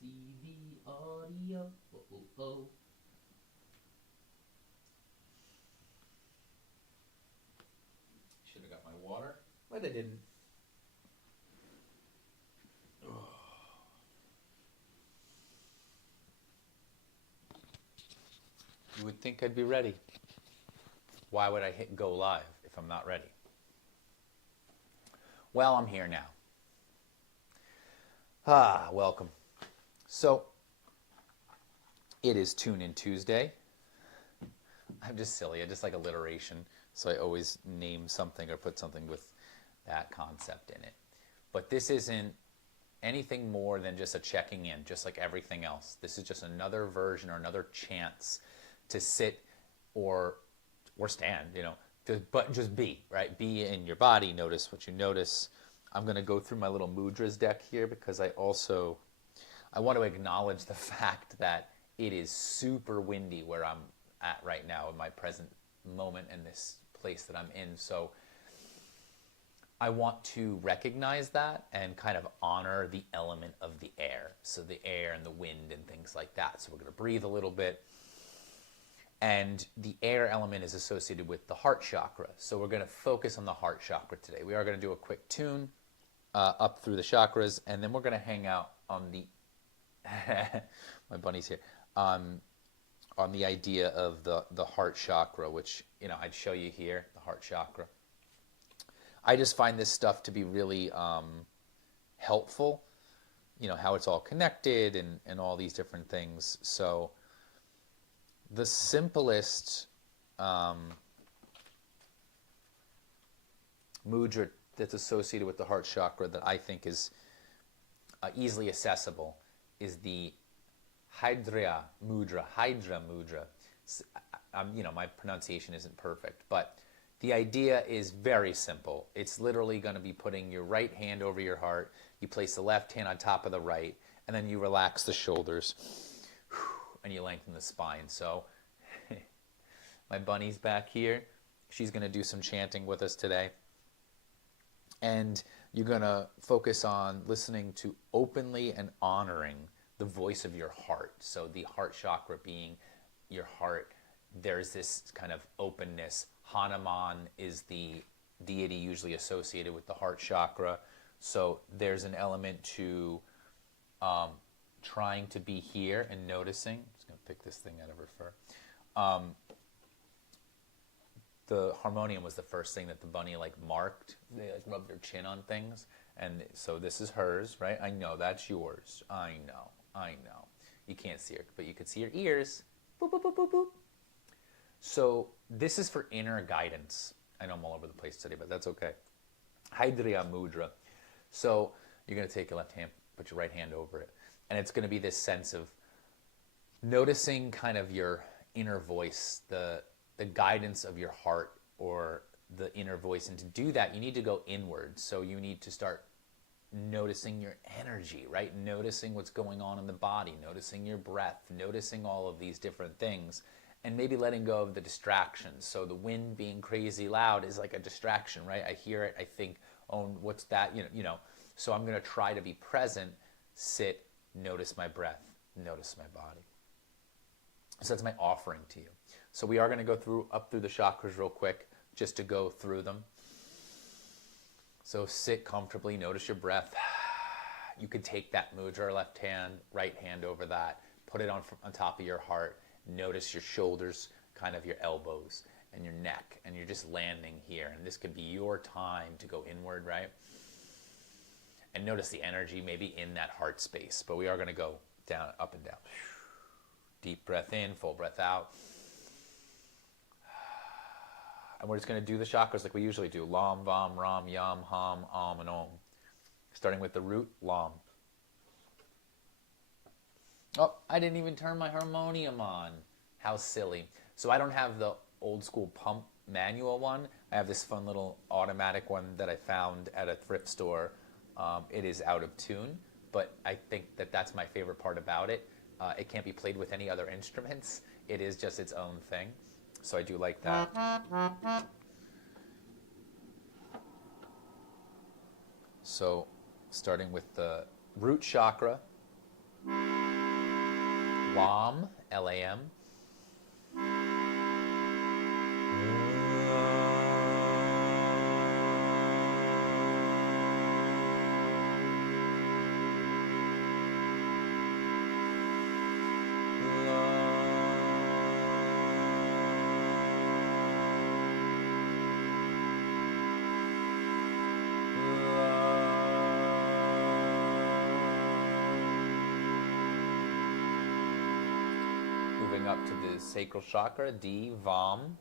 see the audio. Oh, oh, oh. Should have got my water, but I didn't. You would think I'd be ready. Why would I hit go live if I'm not ready? Well, I'm here now. Welcome. So, it is Tune In Tuesday. I'm just silly. I just like alliteration. So I always name something or put something with that concept in it. But this isn't anything more than just a checking in, just like everything else. This is just another version or another chance to sit or stand, but just be, right? Be in your body, notice what you notice. I'm going to go through my little mudras deck here because I want to acknowledge the fact that it is super windy where I'm at right now in my present moment in this place that I'm in. So I want to recognize that and kind of honor the element of the air. So the air and the wind and things like that. So we're going to breathe a little bit. And the air element is associated with the heart chakra. So we're going to focus on the heart chakra today. We are going to do a quick tune up through the chakras, and then we're going to hang out on the my bunny's here on the idea of the heart chakra, which I'd show you here, the heart chakra. I just find this stuff to be really helpful, how it's all connected and all these different things. So the simplest mudra that's associated with the heart chakra that I think is easily accessible is the Hydra mudra. My pronunciation isn't perfect, but the idea is very simple. It's literally going to be putting your right hand over your heart. You place the left hand on top of the right, and then you relax the shoulders, and you lengthen the spine. So my bunny's back here. She's going to do some chanting with us today. And you're going to focus on listening to openly and honoring the voice of your heart. So the heart chakra being your heart, there's this kind of openness. Hanuman is the deity usually associated with the heart chakra. So there's an element to trying to be here and noticing. I'm just going to pick this thing out of her fur. The harmonium was the first thing that the bunny marked. They rubbed their chin on things. And so this is hers, right? I know that's yours. I know. You can't see her, but you could see her ears. Boop, boop, boop, boop, boop. So this is for inner guidance. I know I'm all over the place today, but that's okay. Hydriya mudra. So you're going to take your left hand, put your right hand over it. And it's going to be this sense of noticing kind of your inner voice, the guidance of your heart or the inner voice. And to do that, you need to go inward. So you need to start noticing your energy, right? Noticing what's going on in the body, noticing your breath, noticing all of these different things, and maybe letting go of the distractions. So the wind being crazy loud is like a distraction, right? I hear it, I think, oh, what's that? So I'm going to try to be present, sit, notice my breath, notice my body. So that's my offering to you. So we are going to go up through the chakras real quick, just to go through them. So sit comfortably, notice your breath. You could take that mudra, left hand, right hand over that, put it on top of your heart. Notice your shoulders, kind of your elbows and your neck, and you're just landing here. And this could be your time to go inward, right? And notice the energy maybe in that heart space. But we are going to go down, up and down. Deep breath in, full breath out. And we're just going to do the chakras like we usually do. Lam, Vam, Ram, Yam, Ham, Am, and Om. Starting with the root, Lam. Oh, I didn't even turn my harmonium on. How silly. So I don't have the old school pump manual one. I have this fun little automatic one that I found at a thrift store. It is out of tune, but I think that that's my favorite part about it. It can't be played with any other instruments. It is just its own thing. So I do like that. So starting with the root chakra. Lam, Lam. Moving up to the sacral chakra, D, Vam.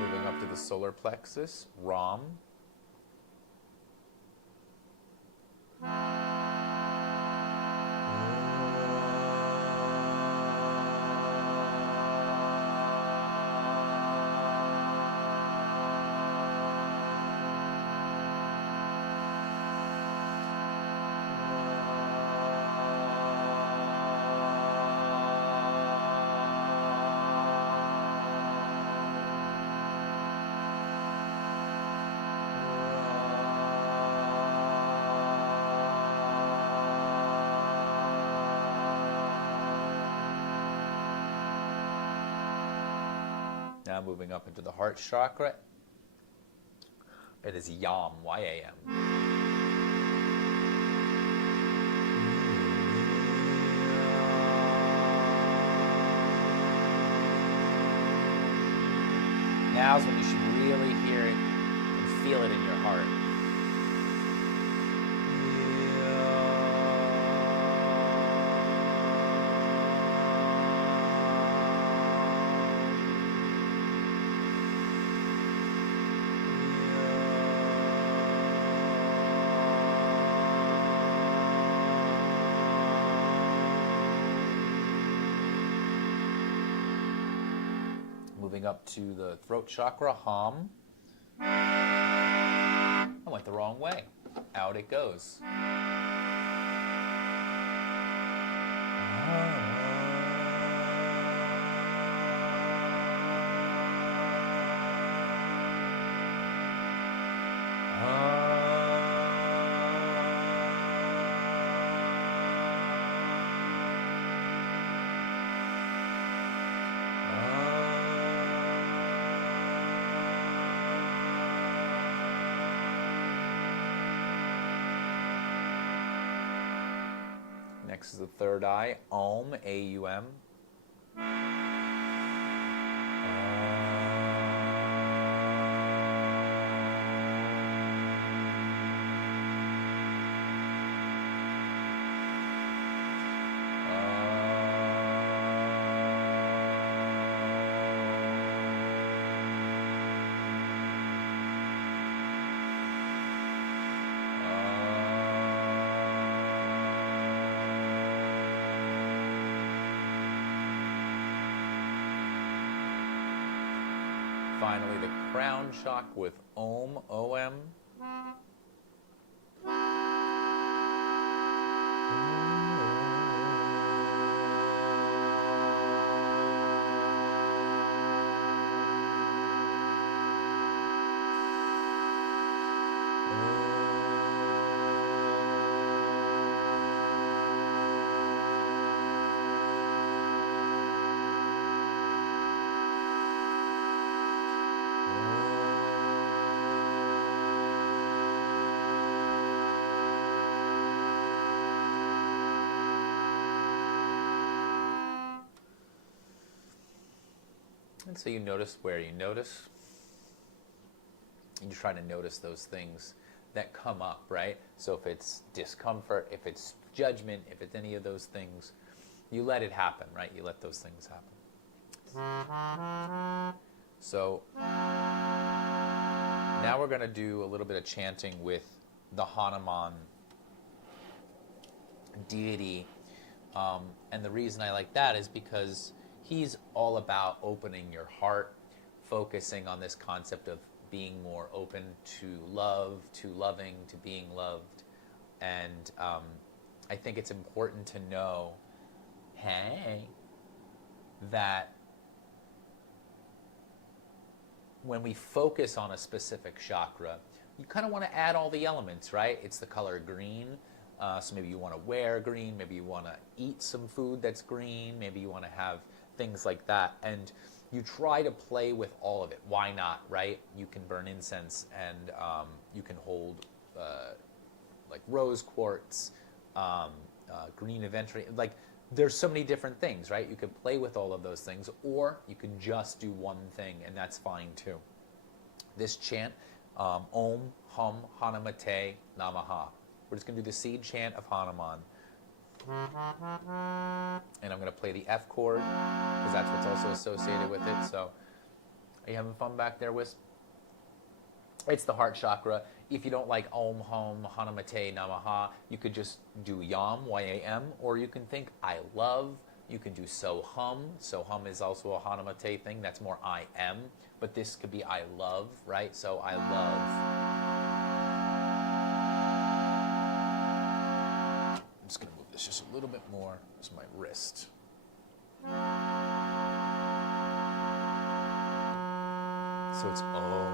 Moving up to the solar plexus, Ram. Now moving up into the heart chakra, it is Yam, Y-A-M. Now's when you should really hear it and feel it in your heart. Moving up to the throat chakra, Ham. I went the wrong way. Out it goes. Next is the third eye, Om, A-U-M. Finally, the crown chakra with Om, O-M. And so you notice where you notice. You try to notice those things that come up, right? So if it's discomfort, if it's judgment, if it's any of those things, you let it happen, right? You let those things happen. So now we're going to do a little bit of chanting with the Hanuman deity And the reason I like that is because he's all about opening your heart, focusing on this concept of being more open to love, to loving, to being loved. And I think it's important to know, hey, that when we focus on a specific chakra, you kind of want to add all the elements, right? It's the color green. So maybe you want to wear green, maybe you want to eat some food that's green, maybe you want to have things like that. And you try to play with all of it. Why not, right? You can burn incense and you can hold like rose quartz, green aventurine. Like there's so many different things, right? You could play with all of those things, or you can just do one thing, and that's fine too. This chant, Om Hum Hanamate Namaha. We're just going to do the seed chant of Hanuman. And I'm going to play the F chord, because that's what's also associated with it. So, are you having fun back there, Wisp? It's the heart chakra. If you don't like Om Hum Hanamate Namaha, you could just do Yam, Y-A-M, or you can think I love. You can do So Hum. So Hum is also a Hanamate thing. That's more I am. But this could be I love, right? So I love. I'm just going to move this just a little bit more. This is my wrist. So it's O.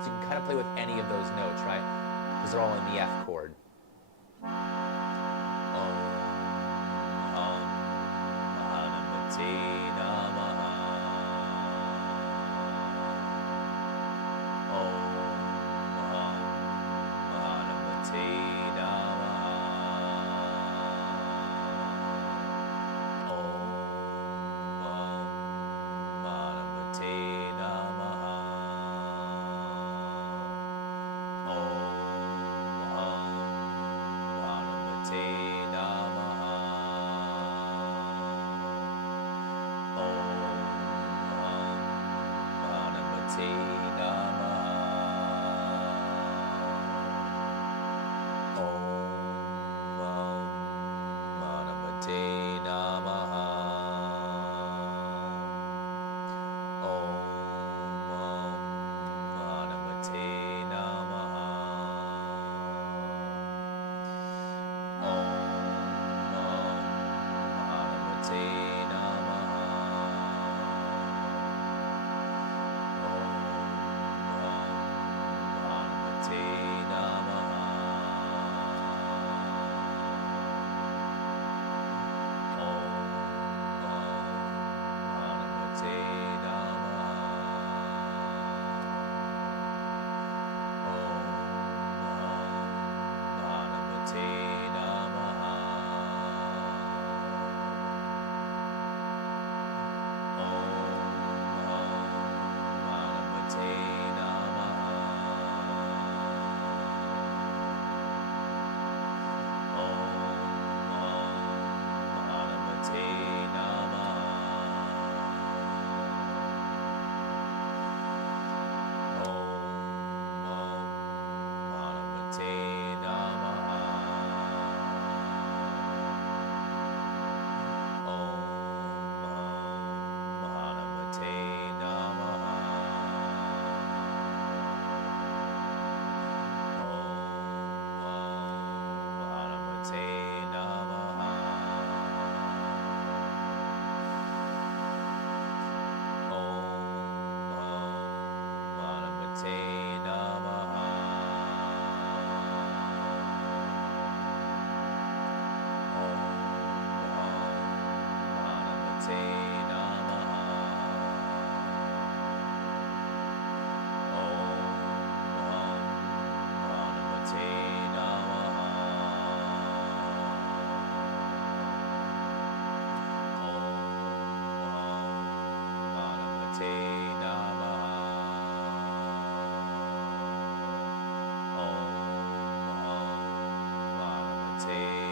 So you can kind of play with any of those notes, right? Because they're all in the F chord. Om Hum Manamate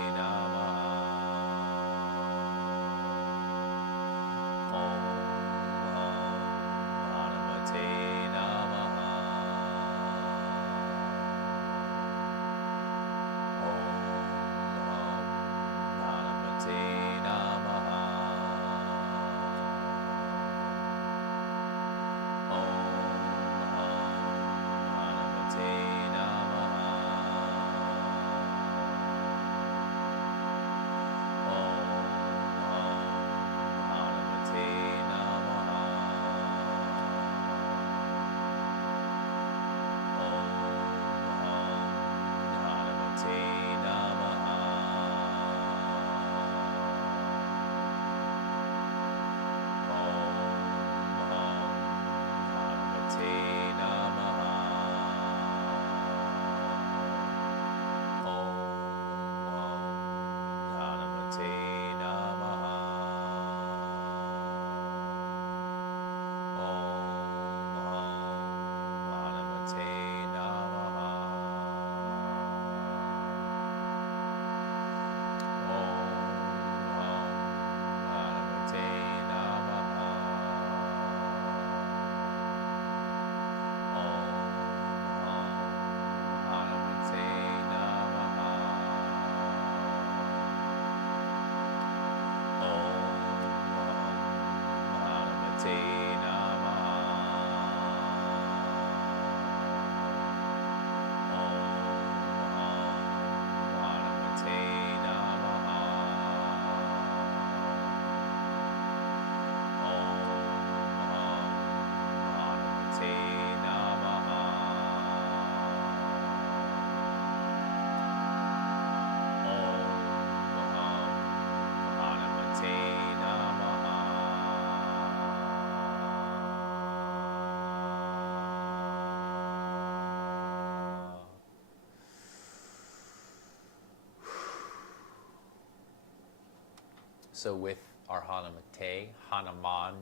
So with our Hanuman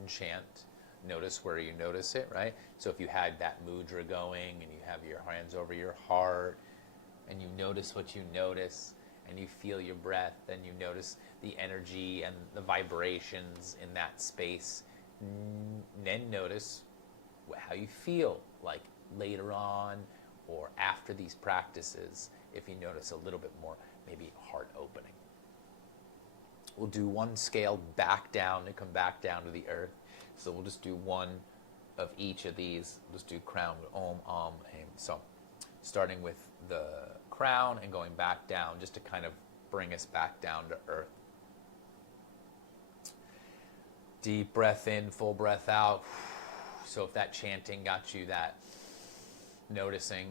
chant, notice where you notice it, right? So if you had that mudra going and you have your hands over your heart and you notice what you notice and you feel your breath and you notice the energy and the vibrations in that space, then notice how you feel like later on or after these practices, if you notice a little bit more, maybe heart opening. We'll do one scale back down to come back down to the earth. So we'll just do one of each of these. Let's do crown, Om, Aim. So starting with the crown and going back down just to kind of bring us back down to earth. Deep breath in, full breath out. So if that chanting got you that noticing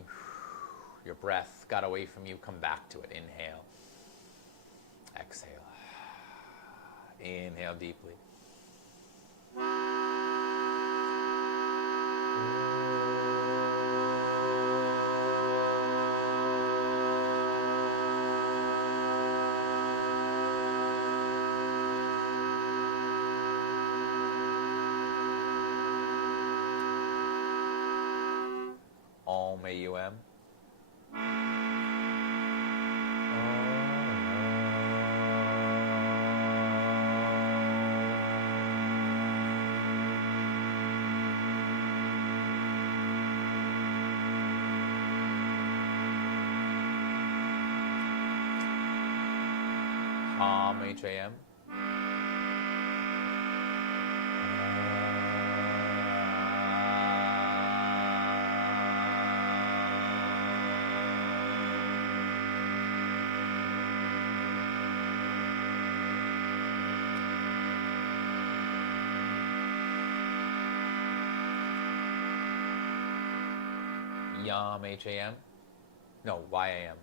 your breath got away from you, come back to it. Inhale. Exhale. Inhale deeply. Om, A-U-M. H-A-M. Yam, H-A-M. No, Y-A-M.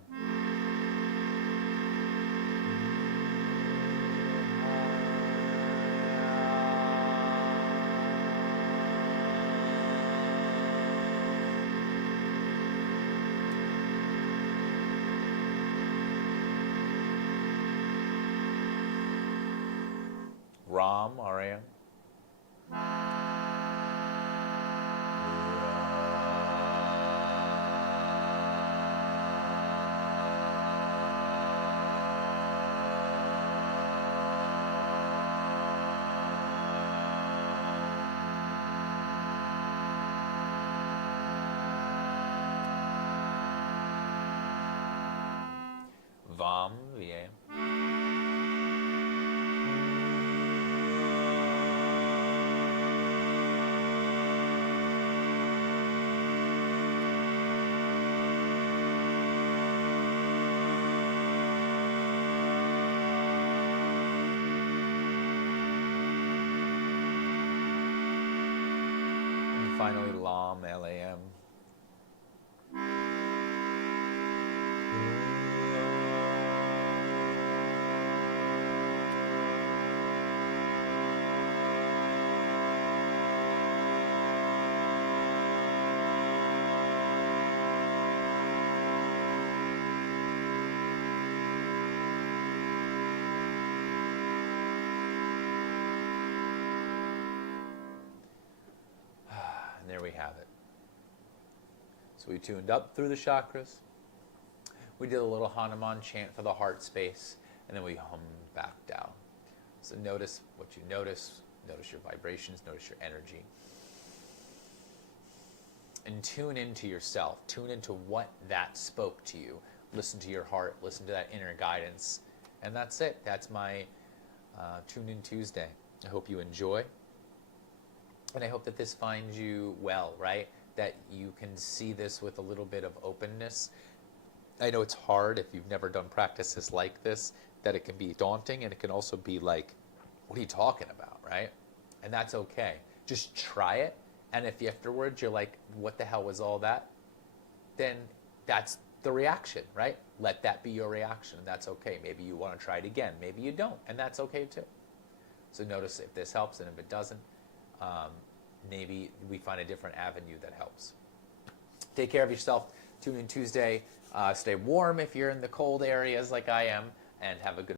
Ram, R-A-M. Vam, V-A-M. And finally, Lam, L-A-M. And there we have it. So we tuned up through the chakras. We did a little Hanuman chant for the heart space, and then we hummed back down. So notice what you notice. Notice your vibrations. Notice your energy. And tune into yourself. Tune into what that spoke to you. Listen to your heart. Listen to that inner guidance. And that's it. That's my Tune In Tuesday. I hope you enjoy. And I hope that this finds you well, right? That you can see this with a little bit of openness. I know it's hard if you've never done practices like this, that it can be daunting, and it can also be like, what are you talking about, right? And that's okay. Just try it. And if afterwards you're like, what the hell was all that? Then that's the reaction, right? Let that be your reaction. And that's okay. Maybe you want to try it again. Maybe you don't. And that's okay too. So notice if this helps, and if it doesn't, maybe we find a different avenue that helps. Take care of yourself. Tune in Tuesday. Stay warm if you're in the cold areas like I am, and have a good